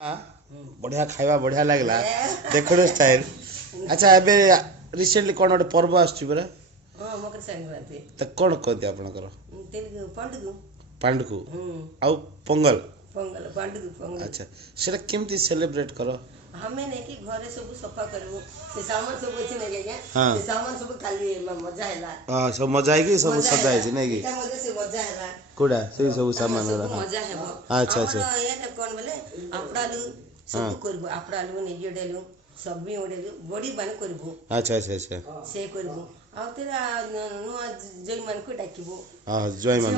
बढ़िया खाଇବା बढ़िया लागला देखो स्टाइल। अच्छा एबे रिसेंटली कोन गोटे पर्व आछी बरा हां मकर संक्रांति त कोन कहते आपनकर तेलुगु पांडुगु पांडकु आउ पोंगल पोंगल पांडुगु पोंगल। अच्छा सेटा केमती सेलिब्रेट करो हमें नहीं कि घरे सब सफा करबो से सामान सब अछि नै के हाँ। से सामान सब खाली मजा हैला हां सब मजा आई कि सब सदा है नै कि एटा मजा से मजा हैला कोडा से सब सामान सब मजा हेबो। अच्छा अच्छा एटा कोन बोले आपडालु सब करबो आपडालु निजे डेलु सब भी ओडेलु बड़ी बान करबो। अच्छा अच्छा अच्छा से करबो आ तेरा नुआ जय मन को डाकिबो हां जय मन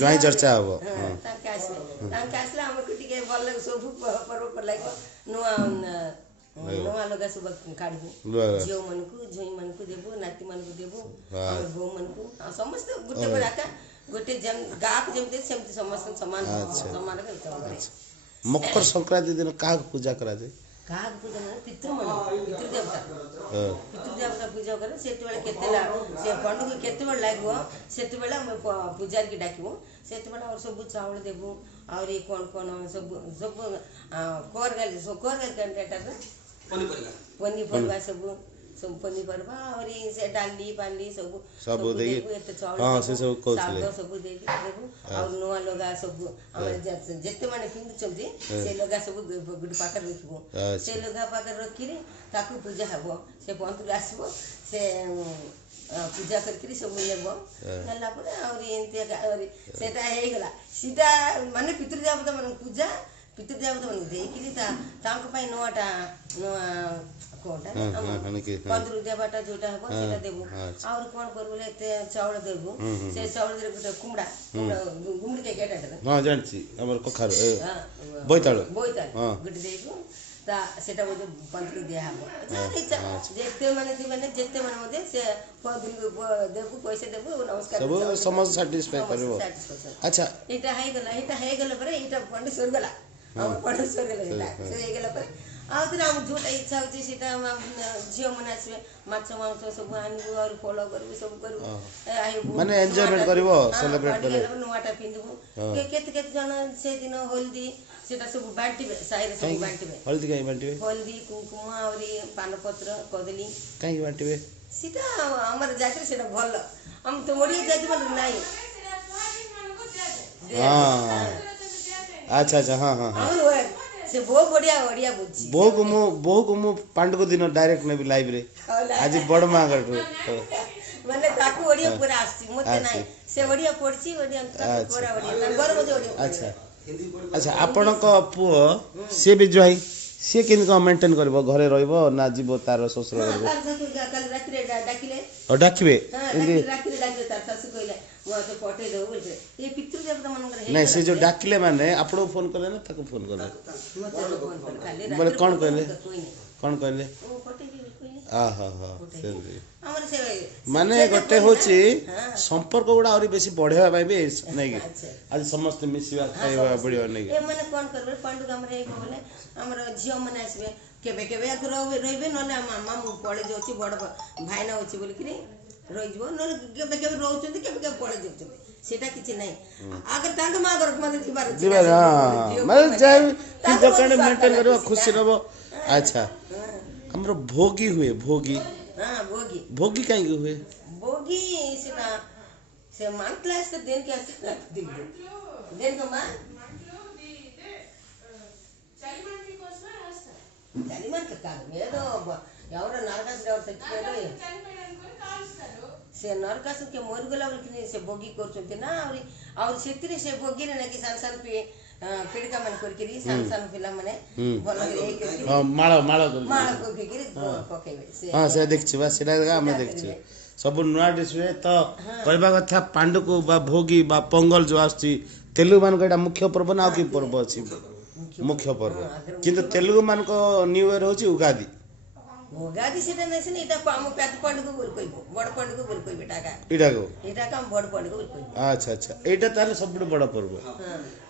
जय चर्चा हबो हां ताके आसले हम को टिके भल लाग सब पर्व पर लाग नुआ नुआ लगा सब काढबो जियो मन को जय मन को देबो नाती मन को देबो और भो मन को समस्त गुटे बराका गोटे जन गाप जेमते सेमते समस्त समान समान के मकर संक्रांति दिन का पूजा करा जाए काग पूजा न पितृ देवता पूजा करे सेते बेले केतेला से पंडु के केते बेले लागो सेते बेले हम पूजा के डाकिबो सेते बेले और सब चावल देबो और कोन कोन सब सब कोर गल कैंडिडेट पनी परवा सब पनी परवा और से डाली पाली सब दे हां से सब कोसले सब दे देबो और नोआ लगा सब हमर जत्ते माने पिंड चलजे से लगा सब गुड पाकर रखबो से लगा पाकर रखिरे ताकू पूजा हबो से पंतु आसबो से पूजा करके सब लेबो हला पर और एंते और सेटा हे गेला सीधा माने पितृ देवता मन पूजा पितृ देवता मन देकिरी तांको पई नोटा कोटा पंद्रह देवाटा जोटा हबो सेटा देबो और कोन करबोले ते चावल देबो से चावल दे गुटे कुमड़ा गुमड़ी के केटा हां जानछि हमर कखार बोइताल गुटे देबो ता सेटा बोले पंद्रह दिया हबो जेते माने मते से पंद्रह देबो पैसा देबो नमस्कार सब समझ सैटिस्फाई करबो। अच्छा एटा हे गेला पर एटा पंड सोर गेला हम पंड सोर गेला से हे गेला पर आ तर हम जोटा इच्छा होची सेटा हम जियो मन आसबे माछ मांस सब आनिबो और फॉलो करबो सब करबो आइबो माने एन्जॉयमेंट करबो सेलिब्रेट करबो नोटा पिंदबो के केते जन से दिन हल्दी सेटा सब बांटिबे साइरे सब बांटिबे हल्दी काई बांटिबे हल्दी कुंकुम और पान पत्र कदली काई बांटिबे सीता हमर जाति सेटा भल हम तो मोड़ी जाति मन नाही हां अच्छा अच्छा हां हां हां से बहुत बढ़िया बुझी बहु को मु पांड को दिन डायरेक्ट ने भी लाइव रे आज बड़ मागर माने ताकू बढ़िया पूरा आसी मते नाही से बढ़िया पड़ची बढ़िया पूरा बढ़िया बर मजे बढ़िया अच्छा अच्छा आपन को पुओ से भी जोई से किन को मेंटेन करबो घरे रहइबो ना जीवो तार ससुर करबो कल रात रे डाकिले ओ डाकिबे रात रे डाकिले तार ससु कहले मो तो पटे दो बोलते ये पितृ देवता मन करे नहीं से जो डाकिले माने आपड़ो फोन करले ना ताको फोन करले मते फोन कर खाली बोले कोन कहले कोन कहले ओ पटे भी कहले आ हा हा से हमर से माने गोटे होची संपर्क गुडा और बेसी बढ़ेवा पाई बे नै कि आज समस्त मिसिवा खाइबा बढ़िया नै ए माने कोन करबे पांडु हमरे बोले हमर जियो मन आसबे केबे केबे रहबे नले मामा मु पड़े जोची बड़ भाईना होची बोल कि रहिजबो नले केबे केबे रहउचंती केबे केबे पड़े जोचंती सेटा किछि नै अगर तांग मा घर मते जीवार हां मतलब जाय कि जकने मेंटेन करबो खुशी रहबो। अच्छा हमरो भोगी हुए भोगी हां भोगी काई हुए भोगी सेना से मान क्लास दिन के दिन को मान चलिमान के का मेदो ఎవరో నరకాసు ఎవరు చచ్చిపోయారు से नरकासु के मोर गला बोलकिनी से भोगी करचंती ना और सेतिरे से भोगी रे नाकी संसार पे पिडका मन करकिरी संसार फिल्म माने भलो रे करकिरी हां माळा कोकिरी पकेबे से हां से देखछि बा सेटा हम देखछि सब नुआ डिसवे तो कहबा कथा पांडु को बा भोगी बा पोंगल जो आछि तेलुगु मान को एटा मुख्य पर्व ना की पर्व अछि मुख्य पर्व किंतु तेलुगु मान को न्यू ईयर होछि उगादी सेटा नैसे नि एटा हम पेट पंड को बोल कइबो बड़ पंड को बोल कइबे टाका एटा का बड़ पंड को बोल कइबो। अच्छा अच्छा एटा ताले सबसे बड़ पर्व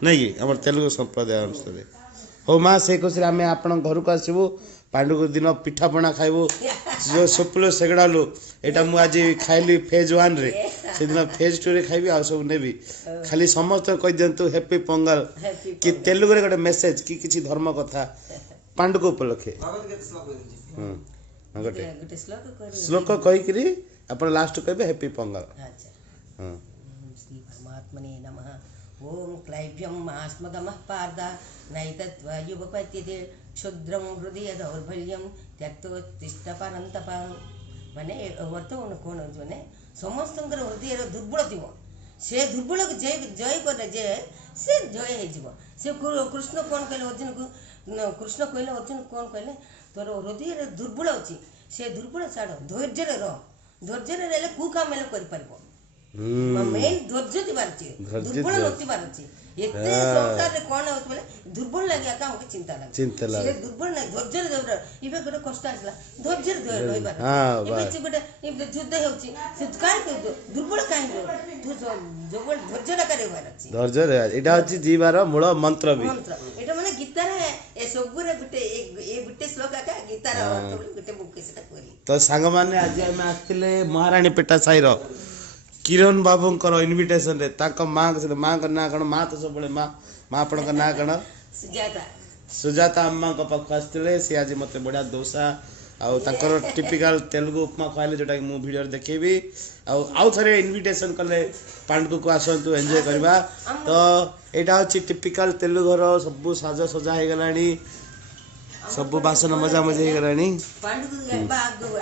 नै कि हमर तेलुगु संप्रदाय अनुसार हो मा से कोसरे हमें आपन घर को आसीबो पांडु को दिन पिठा पना खाइबो जो सुपलो सेगडालो एटा मु आज खाइली फेज 1 रे ସେଦିନ ଫେଜ୍ 2 ରେ ଖାଇବି ଆଉ ସବୁ ନେବି ଖାଲି ସମସ୍ତେ କହିଦିଅନ୍ତୁ ହେପି ପୋଙ୍ଗଲ Happy କି ତେଲୁଗୁରେ ଗୋଟେ ମେସେଜ କି କିଛି ଧର୍ମ କଥା ପାଣ୍ଡୁକ ଉପଲକ୍ଷେ ଗୋଟେ ଗୋଟେ ଶ୍ଲୋକ କରିବ ଶ୍ଲୋକ କହିକିରି ଆପଣ ଲାଷ୍ଟ କହିବେ ହେପି ପୋଙ୍ଗଲ। ଆଚ୍ଛା ହଁ श्री परमात्मने नमः ओम क्लैभ्यं महास्मगमः पार्दा नैतत्त्वयुपपत्यते क्षुद्रं हृदय दौर्बल्यं त्यक्तोत्तिष्ठपरन्तपां ମାନେ ଅର୍ଥ କ'ଣ ହେଉଛି ମାନେ ସମସ୍ତଙ୍କର ହୃଦୟର ଦୁର୍ବଳ ଥିବ ସେ ଦୁର୍ବଳକୁ ଜୟ କଲେ ଯେ ସେ ଜୟ ହେଇଯିବ। ସେ କୃଷ୍ଣ କ'ଣ କହିଲେ ଅର୍ଜୁନକୁ କୃଷ୍ଣ କହିଲେ ଅର୍ଜୁନ କ'ଣ କହିଲେ ତୋର ହୃଦୟରେ ଦୁର୍ବଳ ଅଛି ସେ ଦୁର୍ବଳ ଛାଡ଼ ଧୈର୍ଯ୍ୟରେ ରହ ଧୈର୍ଯ୍ୟରେ ରହିଲେ କୁ କାମ ହେଲେ କରିପାରିବ। ମେନ୍ ଧୈର୍ଯ୍ୟ ଥିବାର ଅଛି ଦୁର୍ବଳ ନଥିବାର ଅଛି। ଏତେ ସଂସାରରେ କ'ଣ ହେଉଛି ବୋଲେ ଦୁର୍ବଳ ଲାଗେ ଆକା ଆମକୁ ଚିନ୍ତା ଲାଗେ ସେ ଦୁର୍ବଳ ନାହିଁ ଧୈର୍ଯ୍ୟରେ ଏବେ ଗୋଟେ କଷ୍ଟ ଆସିଲା ଧୈର୍ଯ୍ୟରେ ରହିବାର ଏବେ ସେ ଗୋଟେ ଯୁଦ୍ଧ ହେଉଛି ସେ କାହିଁକି ଦୁର୍ବଳ କାହିଁକି ତୁ ଧୈର୍ଯ୍ୟଟା ରହିବାର ଅଛି ଧୈର୍ଯ୍ୟରେ ଏଇଟା ହେଉଛି ଜୀବାର ମୂଳ ମନ୍ତ୍ର ବି ମନ୍ତ୍ର ଏଇଟା ମାନେ ଗୀତାରେ ଏ ସବୁରେ ଗୋଟେ ଏ ଗୋଟେ ଶ୍ଲୋକ ଆକା ଗୀତାର ଅର୍ଥ ବୋଲି ଗୋଟେ ବୁକ୍ ସେଟା କଲି। ତ ସାଙ୍ଗମାନେ ଆଜି ଆମେ ଆସିଥିଲେ ମହାରାଣୀ ପେଟା ସାହିର କିରଣ ବାବୁଙ୍କର ଇନଭିଟେସନରେ ତାଙ୍କ ମାଙ୍କ ନାଁ କ'ଣ ମା ତ ସବୁବେଳେ ମା ଆପଣଙ୍କ ନାଁ କ'ଣ ସୁଜାତା ଆମ୍ମାଙ୍କ ପାଖକୁ ଆସିଥିଲେ ସେ ଆଜି ମୋତେ ବଢ଼ିଆ ଦୋସା ଆଉ ତାଙ୍କର ଟିପିକାଲ ତେଲୁଗୁ ଉପମା ଖୁଆଇଲେ ଯେଉଁଟାକି ମୁଁ ଭିଡ଼ିଓରେ ଦେଖେଇବି ଆଉ ଥରେ ଇନଭିଟେସନ୍ କଲେ ପାଣ୍ଡୁକୁ ଆସନ୍ତୁ ଏନ୍ଜୟ କରିବା। ତ ଏଇଟା ହେଉଛି ଟିପିକାଲ ତେଲୁଗୁ ଘର ସବୁ ସାଜସଜା ହେଇଗଲାଣି ସବୁ ବାସନ ମଜାମଜି ହେଇଗଲାଣି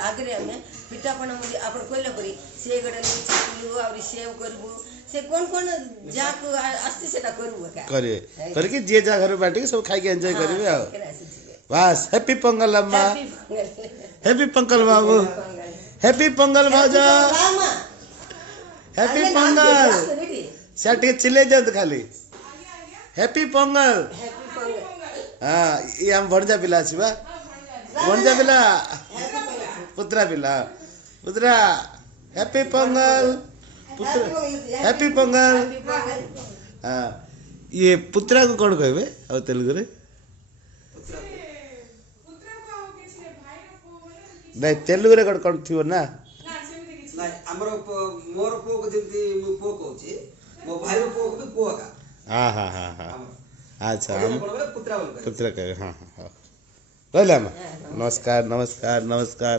ଆଗରେ ଆମେ ପିଠାପଣା ଆପଣ କହିଲା ପରି ସେ ଗୋଟେ ଆହୁରି ସେవ్ କରିବୁ ସେ କ'ଣ କ'ଣ ଯାହାକୁ ଆସୁଛି ସେଟା କରିବୁ କରିବେ କରିକି ଯିଏ ଯାହା ଘରେ ବାଟିକି ସବୁ ଖାଇକି ଏନ୍ଜୟ କରିବେ ଆଉ ବାସ୍ ହେପି ପୋଙ୍ଗଲ ଅମ୍ମା ହେପି ପୋଙ୍ଗଲ ବାବୁ ହେପି ପୋଙ୍ଗଲ ଭାଉଜ ହେପି ପୋଙ୍ଗଲ ସେ ଟିକେ ଚିଲେଇ ଦିଅନ୍ତୁ ଖାଲି ହେପି ପୋଙ୍ଗଲ। ହଁ ଇଏ ଆମ ଭଣଜା ପିଲା ଅଛି ବା ଭଣଜା ପିଲା ପୁତ୍ରା ପିଲା ପୁତ୍ରା ହେପି ପୋଙ୍ଗଲ ହେପି ପୋଙ୍ଗଲ। ହଁ ଇଏ ପୁତ୍ରାକୁ କ'ଣ କହିବେ ଆଉ ତେଲୁଗୁରେ ନାଇଁ ତେଲୁଗୁରେ କ'ଣ ଥିବ ନା ଆମର ମୋର ପୁଅକୁ ଯେମିତି ମୁଁ ପୁଅ କହୁଛି ମୋ ଭାଇର ପୁଅକୁ ବି ପୁଅ ଏକା ଆଚ୍ଛା ପୁତ୍ରା ପୁତ୍ରା କହିବେ ହଁ ହଁ ରହିଲା ମା ନମସ୍କାର ନମସ୍କାର ନମସ୍କାର।